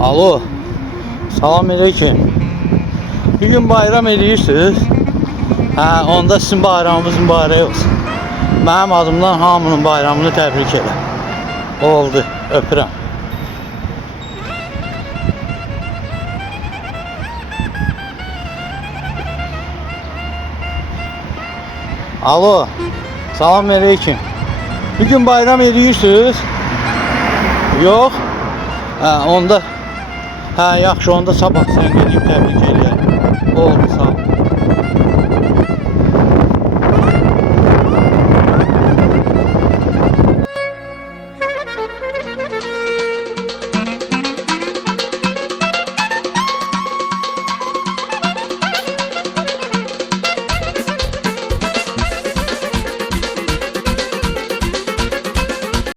Alo. Salam aleyküm. Bir gün bayram edirsiniz. Ha, onda sizin bayramınız mübarək olsun. Mənim adımdan hamının bayramını təbrik elə. Oldu. Öpürəm. Alo. Salam aleyküm. Bir gün bayram edirsiniz. Yok. Ha, onda. Ha, yaxşı, onda sabah sən gedib təbrik eləyək. Oldu.